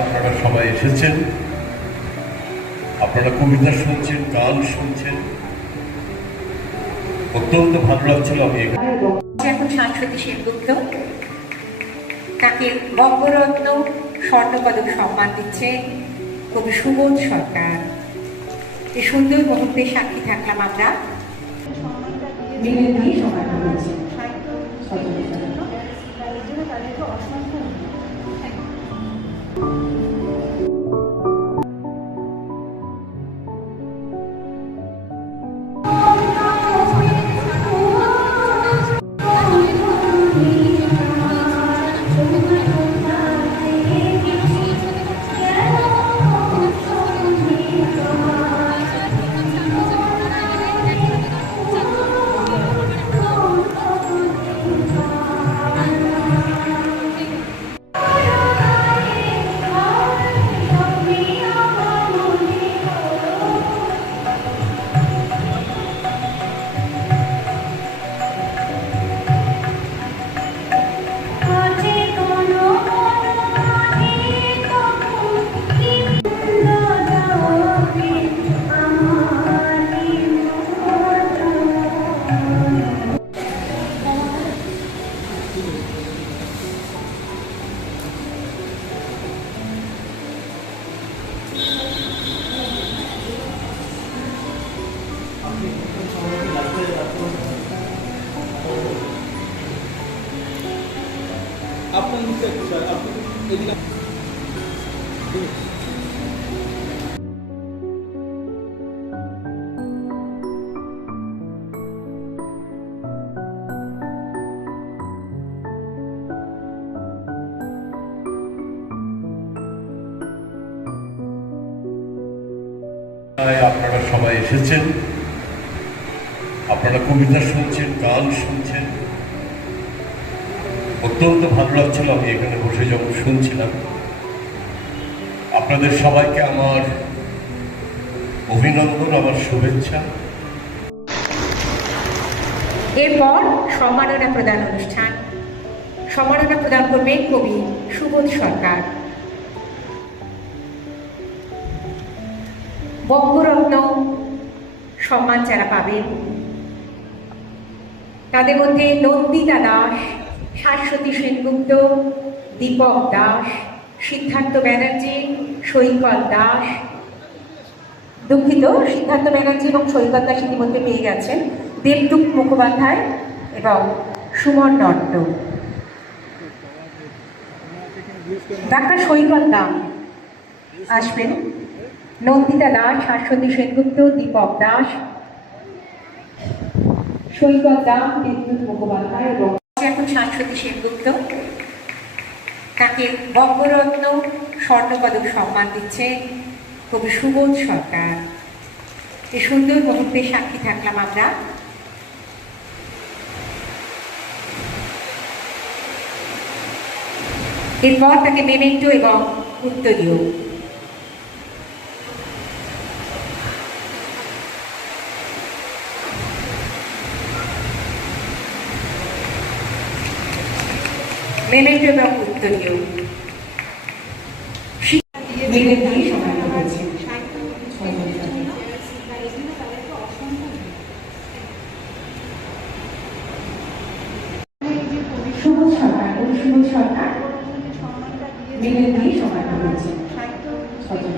আপনারা সবাই এসেছেন। আপনারা কবিতা শুনছেন গান শুনছেন। অত্যন্ত ভালো লাগছিল আমি এখন। সাংস্কৃতিক সেনগুপ্ত তাকে বঙ্গরত্ন স্বর্ণপদক সম্মান দিচ্ছে কবি সুবোধ সরকার। এই সুন্দর মুহূর্তে সাক্ষী থাকলাম আমরা। মিলে আপনার আপনারা সবাই এসেছেন। আপনারা কবিতা শুনছেন গান শুনছেন। অত্যন্ত ভালো লাগছিল আমি এখানে বসে যখন শুনছিলাম। আপনাদের সবাইকে আমার অভিনন্দন, আমার শুভেচ্ছা। এরপর সম্মাননা প্রদান অনুষ্ঠান। সম্মাননা প্রদান করবে কবি সুবোধ সরকার। বঙ্গরত্ন সম্মান যারা পাবেন, তাদের মধ্যে নন্দিতা দাস শাশ্বতী সেনগুপ্ত, দীপক দাস, সিদ্ধার্থ ব্যানার্জি, সৈকত দাস। দুঃখিত, সিদ্ধার্থ ব্যানার্জি এবং সৈকত দাস ইতিমধ্যে পেয়ে গেছেন দেবদূত মুখোপাধ্যায় এবং সুমন নট্ট ডাক্তার সৈকত দাম আসবেন। নন্দিতা দাস, শাশ্বতী সেনগুপ্ত, দীপক দাস, সৈকত দাম বিদ্যুৎ মুখোপাধ্যায় এবং এখন শাশ্বতী সেনগুপ্ত। তাকে বঙ্গরত্ন স্বর্ণপদক সম্মান দিচ্ছে কবি সুবোধ সরকার। এই সুন্দর মুহূর্তে সাক্ষী থাকলাম আমরা। এরপর তাকে মেমেন্টো এবং উত্তরীয়। দিয়ে সময় করেছে সুবোধ সরকার সুবোধ সরকার মেলে দিয়ে সময় করেছে তাদের